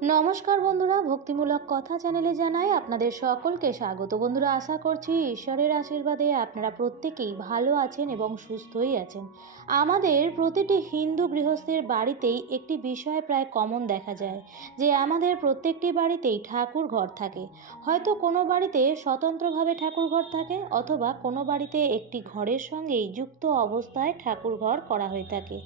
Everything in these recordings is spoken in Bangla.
নমস্কার বন্ধুরা, ভক্তিমূলক কথা চ্যানেলে জানাই আপনাদের সকলকে স্বাগত। বন্ধুরা, আশা করছি ঈশ্বরের আশীর্বাদে আপনারা প্রত্যেকেই ভালো আছেন এবং সুস্থই আছেন। আমাদের প্রতিটি হিন্দু গৃহস্থের বাড়িতেই একটি বিষয় প্রায় কমন দেখা যায়, যে আমাদের প্রত্যেকটি বাড়িতেই ঠাকুর ঘর থাকে। হয়তো কোনো বাড়িতে স্বতন্ত্রভাবে ঠাকুর ঘর থাকে, অথবা কোনো বাড়িতে একটি ঘরের সঙ্গেই যুক্ত অবস্থায় ঠাকুর ঘর করা হয়ে থাকে।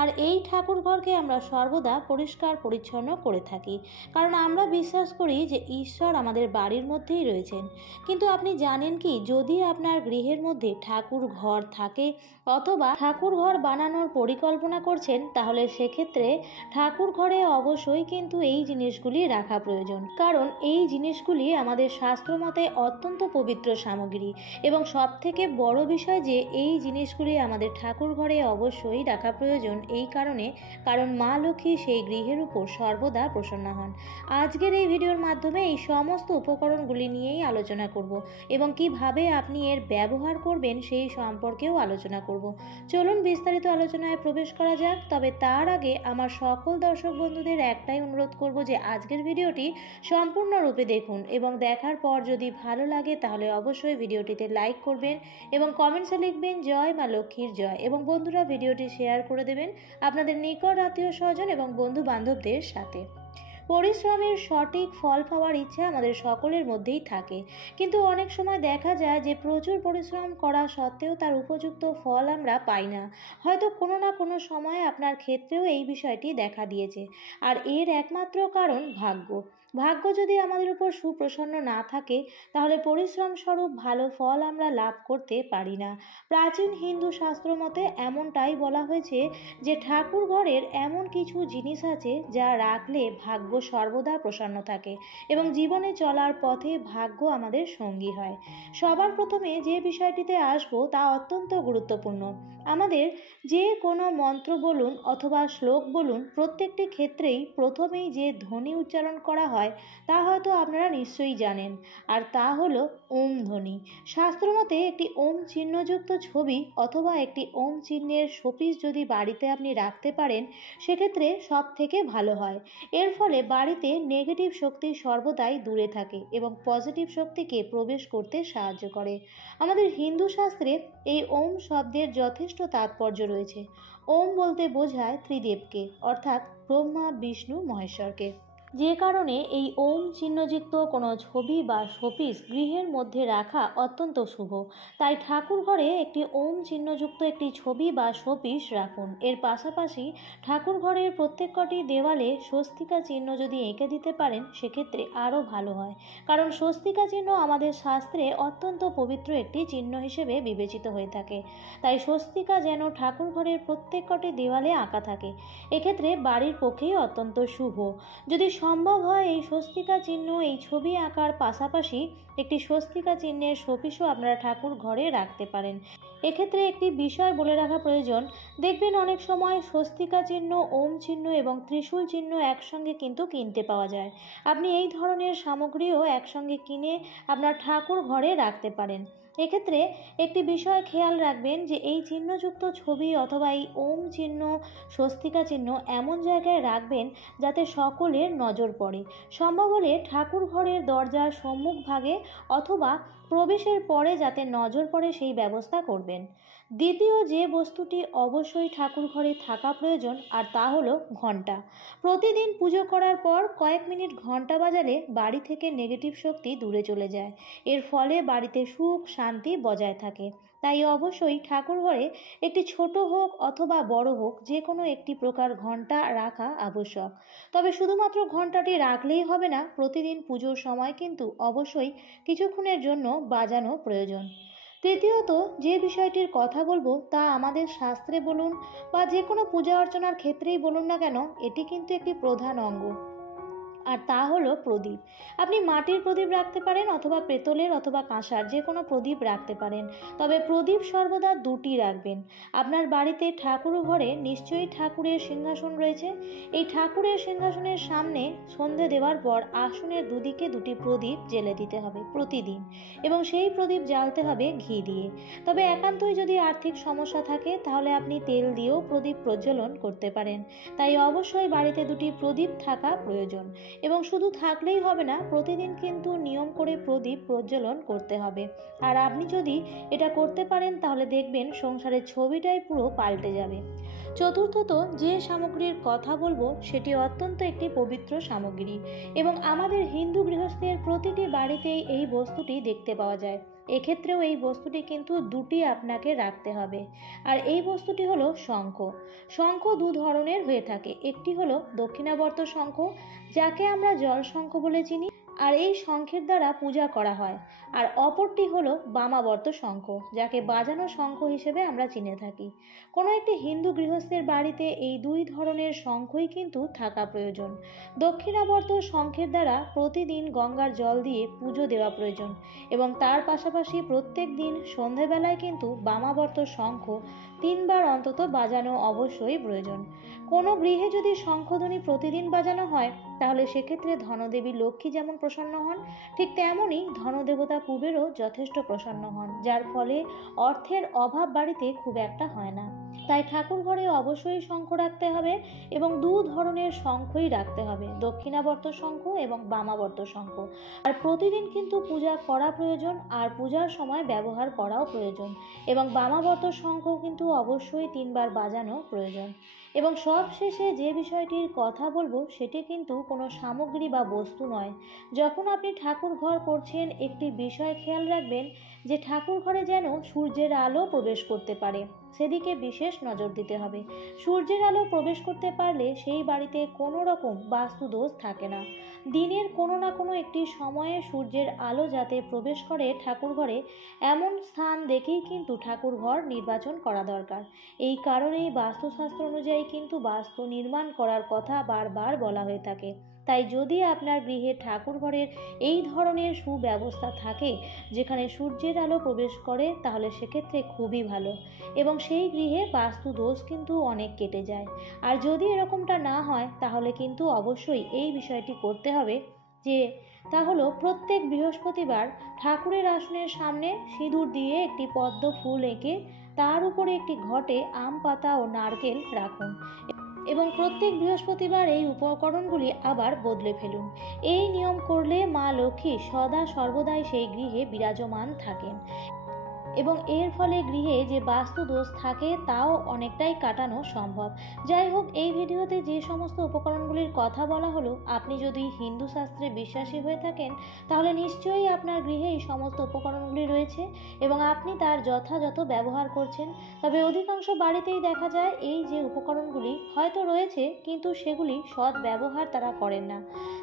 আর এই ঠাকুর ঘরকে আমরা সর্বদা পরিষ্কার পরিচ্ছন্ন করে থাকি, কারণ আমরা বিশ্বাস করি যে ঈশ্বর আমাদের বাড়ির মধ্যেই রয়েছেন। কিন্তু আপনি জানেন কি, যদি আপনার গৃহের মধ্যে ঠাকুর ঘর থাকে অথবা ঠাকুর ঘর বানানোর পরিকল্পনা করছেন, তাহলে সেক্ষেত্রে ঠাকুর ঘরে অবশ্যই কিন্তু এই জিনিসগুলি রাখা প্রয়োজন। কারণ এই জিনিসগুলি আমাদের শাস্ত্রমতে অত্যন্ত পবিত্র সামগ্রী, এবং সব থেকে বড় বিষয় যে এই জিনিসগুলি আমাদের ঠাকুর ঘরে অবশ্যই রাখা প্রয়োজন এই কারণ মা লক্ষ্মী সেই গৃহের উপর সর্বদা প্রসন্ন হন। আজকের এই ভিডিওর মাধ্যমে এই সমস্ত উপকরণগুলি নিয়েই আলোচনা করব, এবং কিভাবে আপনি এর ব্যবহার করবেন সেই সম্পর্কেও আলোচনা করব। চলুন বিস্তারিত আলোচনায় প্রবেশ করা যাক। তবে তার আগে আমার সকল দর্শক বন্ধুদের একটাই অনুরোধ করব যে আজকের ভিডিওটি সম্পূর্ণরূপে দেখুন, এবং দেখার পর যদি ভালো লাগে তাহলে অবশ্যই ভিডিওটিতে লাইক করবেন এবং কমেন্টসে লিখবেন জয় মা লক্ষ্মীর জয়। এবং বন্ধুরা, ভিডিওটি শেয়ার করে দেবেন আপনাদের নিকট আত্মীয় স্বজন এবং বন্ধু বান্ধবদের সাথে। পরিশ্রমের সঠিক ফল পাওয়ার ইচ্ছা আমাদের সকলের মধ্যেই থাকে, কিন্তু অনেক সময় দেখা যায় যে প্রচুর পরিশ্রম করা সত্ত্বেও তার উপযুক্ত ফল আমরা পাই না। হয়তো কোনো না কোনো সময় আপনার ক্ষেত্রেও এই বিষয়টি দেখা দিয়েছে, আর এর একমাত্র কারণ ভাগ্য যদি আমাদের উপর সুপ্রসন্ন না থাকে, তাহলে পরিশ্রম স্বরূপ ভালো ফল আমরা লাভ করতে পারি না। প্রাচীন হিন্দু শাস্ত্র মতে এমনটাই বলা হয়েছে যে ঠাকুর ঘরের এমন কিছু জিনিস আছে যা রাখলে ভাগ্য সর্বদা প্রসন্ন থাকে এবং জীবনে চলার পথে ভাগ্য আমাদের সঙ্গী হয়। সবার প্রথমে যে বিষয়টিতে আসবো তা অত্যন্ত গুরুত্বপূর্ণ। আমাদের যে কোনো মন্ত্র বলুন অথবা শ্লোক বলুন, প্রত্যেকটি ক্ষেত্রেই প্রথমেই যে ধ্বনি উচ্চারণ করা হয় তা হয়তো আপনারা নিশ্চয়ই জানেন, আর তা হলো ওম ধ্বনি। শাস্ত্রমতে একটি ওম চিহ্নযুক্ত ছবি অথবা একটি ওম চিহ্নের শোপিস যদি বাড়িতে আপনি রাখতে পারেন, সেক্ষেত্রে সব থেকে ভালো হয়। এর ফলে বাড়িতে নেগেটিভ শক্তি সর্বদাই দূরে থাকে এবং পজিটিভ শক্তিকে প্রবেশ করতে সাহায্য করে। আমাদের হিন্দু শাস্ত্রে এই ওম শব্দের যথেষ্ট তাৎপর্য রয়েছে। ওম বলতে বোঝায় ত্রিদেবকে, অর্থাৎ ব্রহ্মা, বিষ্ণু, মহেশ্বরকে। যে কারণে এই ওম চিহ্নযুক্ত কোনো ছবি বা শোপিস গৃহের মধ্যে রাখা অত্যন্ত শুভ। তাই ঠাকুর ঘরে একটি ওম চিহ্নযুক্ত একটি ছবি বা শোপিস রাখুন। এর পাশাপাশি ঠাকুর ঘরের প্রত্যেক কটি দেওয়ালে স্বস্তিকা চিহ্ন যদি এঁকে দিতে পারেন, সেক্ষেত্রে আরও ভালো হয়। কারণ স্বস্তিকা চিহ্ন আমাদের শাস্ত্রে অত্যন্ত পবিত্র একটি চিহ্ন হিসেবে বিবেচিত হয়ে থাকে। তাই স্বস্তিকা যেন ঠাকুর ঘরের প্রত্যেক কটি দেওয়ালে আঁকা থাকে, এক্ষেত্রে বাড়ির পক্ষেই অত্যন্ত শুভ। যদি সম্ভব হয় এই স্বস্তিকা চিহ্ন এই ছবি আঁকার পাশাপাশি একটি স্বস্তিকা চিহ্নের শোপিসও আপনারা ঠাকুর ঘরে রাখতে পারেন। এক্ষেত্রে একটি বিষয় বলে রাখা প্রয়োজন। দেখবেন অনেক সময় স্বস্তিকা চিহ্ন, ওম চিহ্ন এবং ত্রিশূল চিহ্ন একসঙ্গে কিন্তু কিনতে পাওয়া যায়। আপনি এই ধরনের সামগ্রীও একসঙ্গে কিনে আপনার ঠাকুর ঘরে রাখতে পারেন। এক্ষেত্রে একটি বিষয় খেয়াল রাখবেন যে এই চিহ্নযুক্ত ছবি অথবা এই ওম চিহ্ন, স্বস্তিকা চিহ্ন এমন জায়গায় রাখবেন যাতে সকলের নজর পড়ে। সম্ভব হলে ঠাকুর ঘরের দরজার সম্মুখ ভাগে অথবা প্রবেশের পরে যাতে নজর পড়ে সেই ব্যবস্থা করবেন। দ্বিতীয় যে বস্তুটি অবশ্যই ঠাকুর ঘরে থাকা প্রয়োজন, আর তা হলো ঘণ্টা। প্রতিদিন পুজো করার পর কয়েক মিনিট ঘণ্টা বাজালে বাড়ি থেকে নেগেটিভ শক্তি দূরে চলে যায়। এর ফলে বাড়িতে সুখ শান্তি বজায় থাকে। তাই অবশ্যই ঠাকুর ঘরে একটি ছোট হোক অথবা বড় হোক, যে কোনো একটি প্রকার ঘণ্টা রাখা আবশ্যক। তবে শুধুমাত্র ঘণ্টাটি রাখলেই হবে না, প্রতিদিন পুজোর সময় কিন্তু অবশ্যই কিছুক্ষণের জন্য বাজানো প্রয়োজন। তৃতীয়ত যে বিষয়টির কথা বলবো তা আমাদের শাস্ত্রে বলুন বা যে কোনো পূজা অর্চনার ক্ষেত্রেই বলুন না কেন, এটি কিন্তু একটি প্রধান অঙ্গ, আর তা হলো প্রদীপ। আপনি মাটির প্রদীপ রাখতে পারেন অথবা পেতলের অথবা কাঁসার যে কোনো প্রদীপ রাখতে পারেন, তবে প্রদীপ সর্বদা দুটি রাখবেন। আপনার বাড়িতে ঠাকুর ঘরে নিশ্চয়ই ঠাকুরের সিংহাসন রয়েছে। এই ঠাকুরের সিংহাসনের সামনে সন্ধে দেওয়ার পর আসনের দুদিকে দুটি প্রদীপ জ্বেলে দিতে হবে প্রতিদিন, এবং সেই প্রদীপ জ্বালতে হবে ঘি দিয়ে। তবে একান্তই যদি আর্থিক সমস্যা থাকে তাহলে আপনি তেল দিয়েও প্রদীপ প্রজ্বলন করতে পারেন। তাই অবশ্যই বাড়িতে দুটি প্রদীপ থাকা প্রয়োজন। এবং শুধু থাকলেই হবে না, প্রতিদিন কিন্তু নিয়ম করে প্রদীপ প্রজ্বলন করতে হবে। আর আপনি যদি এটা করতে পারেন তাহলে দেখবেন সংসারের ছবিটাই পুরো পাল্টে যাবে। চতুর্থত, যে সামগ্রীর কথা বলবো সেটি অত্যন্ত একটি পবিত্র সামগ্রী এবং আমাদের হিন্দু গৃহস্থের প্রতিটি বাড়িতেই এই বস্তুটি দেখতে পাওয়া যায়। এক্ষেত্রেও এই বস্তুটি কিন্তু দুটি আপনাকে রাখতে হবে। আর এই বস্তুটি হলো শঙ্খ। শঙ্খ দু ধরনের হয়ে থাকে, একটি হলো দক্ষিণাবর্ত শঙ্খ, যাকে আমরা জল শঙ্খ বলে চিনি, আর এই শঙ্খের দ্বারা পূজা করা হয়। আর অপরটি হলো বামাবর্ত শঙ্খ, যাকে বাজানো শঙ্খ হিসেবে আমরা চিনে থাকি। কোনো একটি হিন্দু গৃহস্থের বাড়িতে এই দুই ধরনের শঙ্খই কিন্তু থাকা প্রয়োজন। দক্ষিণাবর্ত শঙ্খের দ্বারা প্রতিদিন গঙ্গার জল দিয়ে পুজো দেওয়া প্রয়োজন এবং তার পাশাপাশি প্রত্যেক দিন সন্ধেবেলায় কিন্তু বামাবর্ত শঙ্খ 3বার অন্তত বাজানো অবশ্যই প্রয়োজন। কোনো গৃহে যদি শঙ্খধ্বনি প্রতিদিন বাজানো হয় তাহলে সেক্ষেত্রে ধনদেবী লক্ষ্মী যেমন প্রসন্ন হন, ঠিক তেমনই ধনদেবতা কুবেরও যথেষ্ট প্রসন্ন হন, যার ফলে অর্থের অভাব বাড়িতে খুব একটা হয় না। তাই ঠাকুর ঘরে অবশ্যই শঙ্খ রাখতে হবে এবং দু ধরনের শঙ্খই রাখতে হবে, দক্ষিণাবর্ত শঙ্খ এবং বামাবর্ত শঙ্খ। আর প্রতিদিন কিন্তু পূজা করা প্রয়োজন আর পূজার সময় ব্যবহার করাও প্রয়োজন এবং বামাবর্ত শঙ্খ কিন্তু অবশ্যই 3বার বাজানো প্রয়োজন। এবং সব শেষে যে বিষয়টির কথা বলবো সেটি কিন্তু কোনো সামগ্রী বা বস্তু নয়। যখন আপনি ঠাকুর ঘর করছেন একটি বিষয় খেয়াল রাখবেন যে ঠাকুর ঘরে যেন সূর্যের আলো প্রবেশ করতে পারে, সেদিকে বিশেষ নজর দিতে হবে। সূর্যের আলো প্রবেশ করতে পারলে সেই বাড়িতে কোনো রকম বাস্তু দোষ থাকে না। দিনের কোনো না কোনো একটি সময়ে সূর্যের আলো যাতে প্রবেশ করে ঠাকুর ঘরে, এমন স্থান দেখেই কিন্তু ঠাকুর ঘর নির্বাচন করা দরকার। এই কারণেই বাস্তুশাস্ত্র অনুযায়ী কিন্তু বাস্তু নির্মাণ করার কথা বারবার বলা হয়ে থাকে। তাই যদি আপনার গৃহে ঠাকুর ঘরের এই ধরনের সুব্যবস্থা থাকে যেখানে সূর্যের আলো প্রবেশ করে, তাহলে সেক্ষেত্রে খুবই ভালো এবং সেই গৃহে বাস্তু দোষ কিন্তু অনেক কেটে যায়। আর যদি এরকমটা না হয় তাহলে কিন্তু অবশ্যই এই বিষয়টি করতে হবে যে তা হলো প্রত্যেক বৃহস্পতিবার ঠাকুরের আসনের সামনে সিঁদুর দিয়ে একটি পদ্ম ফুল এঁকে তার উপরে একটি ঘটে আম পাতা ও নারকেল রাখুন এবং প্রত্যেক বৃহস্পতিবার এই উপকরণগুলি আবার বদলে ফেলুন। এই নিয়ম করলে মা লক্ষ্মী সদা সর্বদাই সেই গৃহে বিরাজমান থাকেন এবং এর ফলে গৃহে যে বাস্তু দোষ থাকে তাও অনেকটাই কাটানো সম্ভব। যাই হোক, এই ভিডিওতে যে সমস্ত উপকরণগুলির কথা বলা হলো, আপনি যদি হিন্দু শাস্ত্রে বিশ্বাসী হয়ে থাকেন তাহলে নিশ্চয়ই আপনার গৃহে এই সমস্ত উপকরণগুলি রয়েছে এবং আপনি তার যথাযথ ব্যবহার করছেন। তবে অধিকাংশ বাড়িতেই দেখা যায় এই যে উপকরণগুলি হয়তো রয়েছে কিন্তু সেগুলি সৎ ব্যবহার তারা করেন না।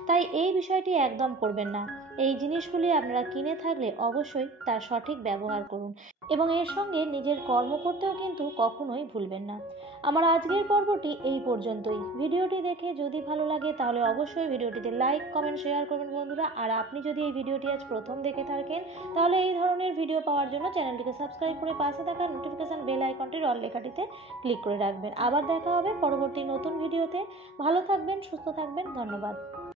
তাই এই বিষয়টি একদম করবেন না। এই জিনিসগুলি আপনারা কিনে থাকলে অবশ্যই তার সঠিক ব্যবহার করুন এবং এর সঙ্গে নিজের কর্ম করতেও কিন্তু কখনোই ভুলবেন না। আমার আজকের পর্বটি এই পর্যন্তই। ভিডিওটি দেখে যদি ভালো লাগে তাহলে অবশ্যই ভিডিওটিতে লাইক, কমেন্ট, শেয়ার করবেন বন্ধুরা। আর আপনি যদি এই ভিডিওটি আজ প্রথম দেখে থাকেন তাহলে এই ধরনের ভিডিও পাওয়ার জন্য চ্যানেলটিকে সাবস্ক্রাইব করে পাশে থাকা নোটিফিকেশন বেল আইকনটির অল লেখাটিতে ক্লিক করে রাখবেন। আবার দেখা হবে পরবর্তী নতুন ভিডিওতে। ভালো থাকবেন, সুস্থ থাকবেন, ধন্যবাদ।